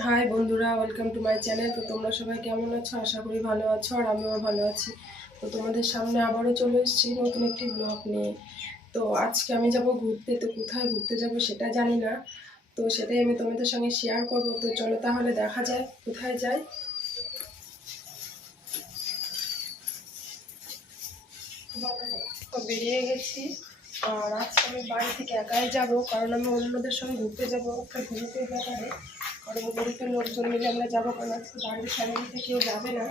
High বন্ধুরা, welcome to my channel. তো তোমরা সবাই কেমন আছো? আশা করি ভালো আছো, আর আমিও ভালো আছি। তো তোমাদের সামনে আবারও চলে এসেছি নতুন একটি ব্লগ নিয়ে। তো আজকে আমি যাব ঘুরতে। তো কোথায় ঘুরতে যাব সেটা জানি না, তো সেটাই আমি তোমাদের সঙ্গে শেয়ার করব। তো চলো তাহলে দেখা যায় কোথায় যাই। তো বেরিয়ে গেছি, আর আজকে আমি বাড়ি থেকে একাই যাব, কারণ আমি অন্যদের সঙ্গে ঘুরতে যাবো একটা গ্রুপের ব্যাপারে। কারণ গ্রুপের লোকজন মিলে আমরা যাবো, কারণ আজকে বাড়ির ফ্যামিলি থেকে কেউ যাবে না।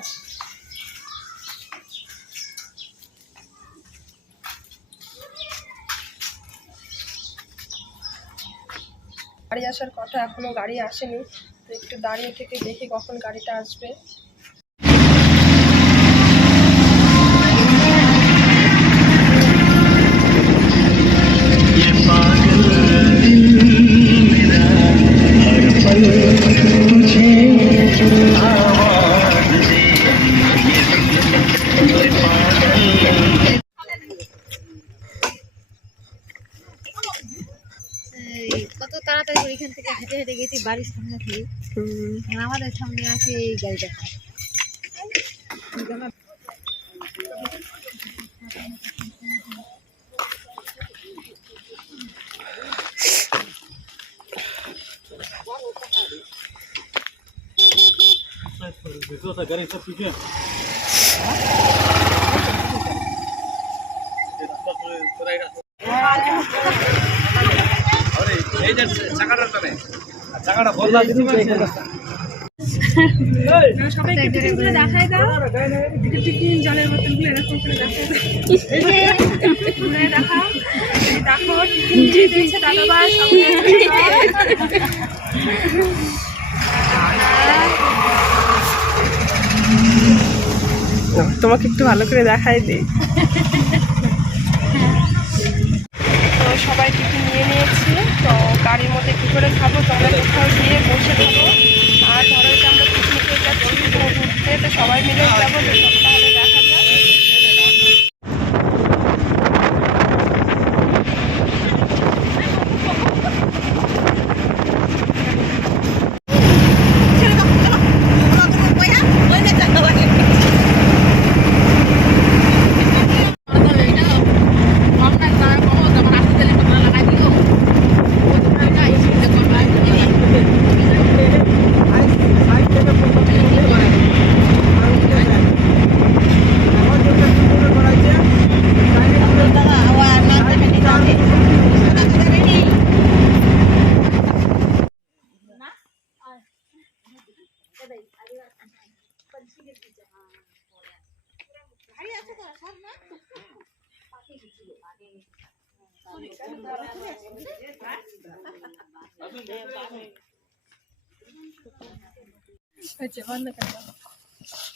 গাড়ি আসার কথা, এখনো গাড়ি আসেনি। তো একটু দাঁড়িয়ে থেকে দেখি কখন গাড়িটা আসবে। কত তাড়াতাড়ি করে এখান থেকে হেঁটে হেঁটে গেছি বাড়ির সামনে থেকে, আমাদের সামনে আসে এই গাড়িটা। সবাই দেখায় দাও, টিফিন জলের বোতলগুলো এরকম করে দেখায় দেখাও। দেখো টিফিন দিয়ে দিয়েছে দাদাভাই সঙ্গে। তোমাকে একটু ভালো করে দেখাই দিই। তো সবাই টিফিন নিয়ে নিয়েছি। তো গাড়ির মধ্যে কী করে খাবো, তো আমরা কোথাও গিয়ে বসে খাবো। আর ধরো যে আমরা পিকনিকে যাচ্ছি ঘুরতে, তো সবাই মিলে যাবো। তো তাহলে দেখা যায়।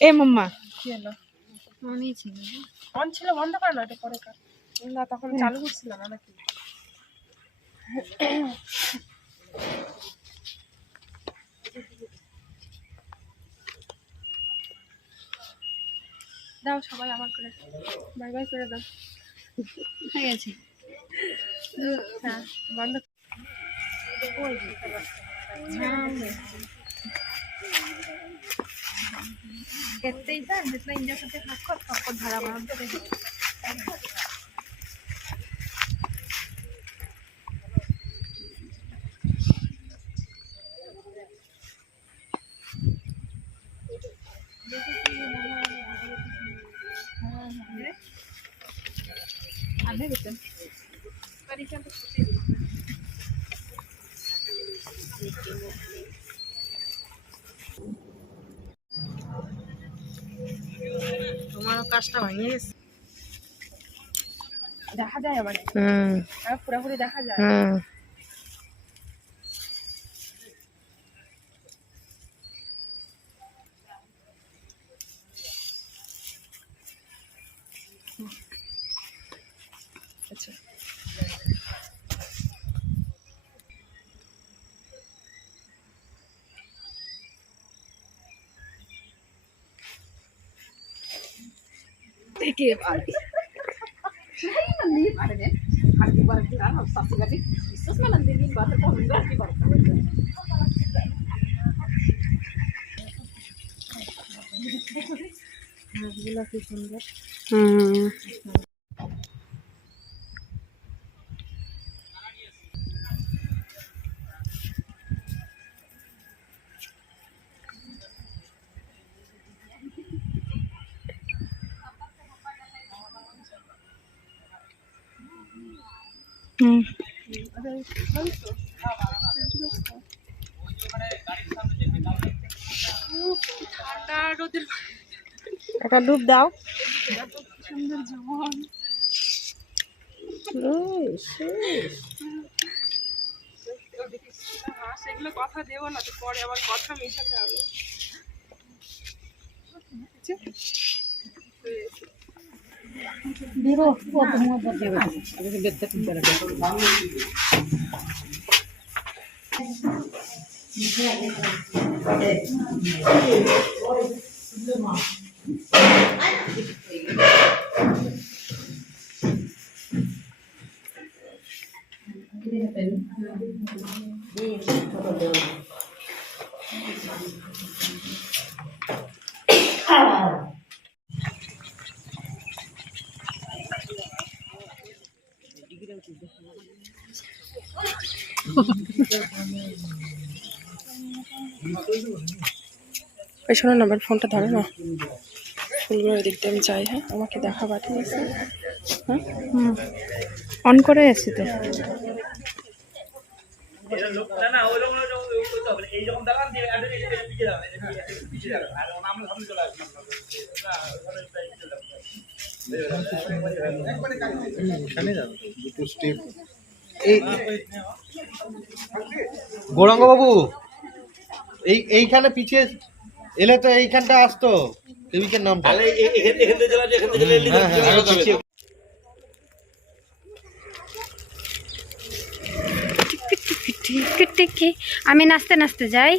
এ মাম্মা কি হলো? অন ছিল, বন্ধ কর না, এটা পরে কর। না, তখন চালু করছিল না নাকি? দাও সবাই আমার করে বাই বাই করে দাও। হয়ে গেছে। হ্যাঁ, বন্ধ। এতেই না जितना इंजन करते खटखट खटखट धरा मारते थे। आने देते परीक्षा तो তোমার কাজটা ভেঙে গেছে, দেখা যায় আমার। পুরোপুরি দেখা যায়। আচ্ছা, দেখে পারবি नहीं पारे ने आरती बार की ना सासू गाड़ी विश्वास में नंदी दिन बात को हम गाड़ी बात ঘাসগুলো কি সুন্দর। হুম। হুম। একটা ডুব দাও। সুন্দর জীবন। সেগুলো কথা দেবো না তো, পরে আবার কথা মেশাতে হবে। ওই শোনো না, আবার ফোনটা ধরো না, ফুলগুলো দেখতে আমি চাই। হ্যাঁ, আমাকে দেখা পাঠিয়েছে। হ্যাঁ, অন করে আছি তো। গৌরাঙ্গ বাবু, এইখানে পিছিয়ে এলে তো এইখানটা আসতো কেবিকের নামটা। আমি নাচতে নাচতে যাই।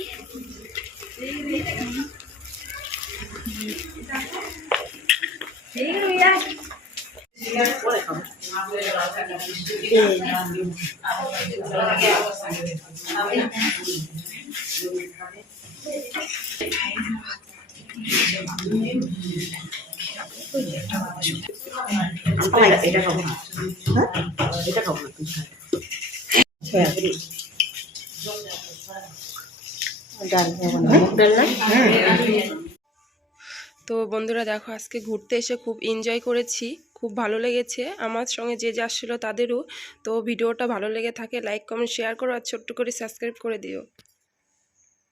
তো বন্ধুরা দেখো, আজকে ঘুরতে এসে খুব এনজয় করেছি, খুব ভালো লেগেছে। আমার সঙ্গে যে যে আসছিলো তাদেরও। তো ভিডিওটা ভালো লেগে থাকে লাইক কমেন্ট শেয়ার করো, আর ছোট্ট করে সাবস্ক্রাইব করে দিও।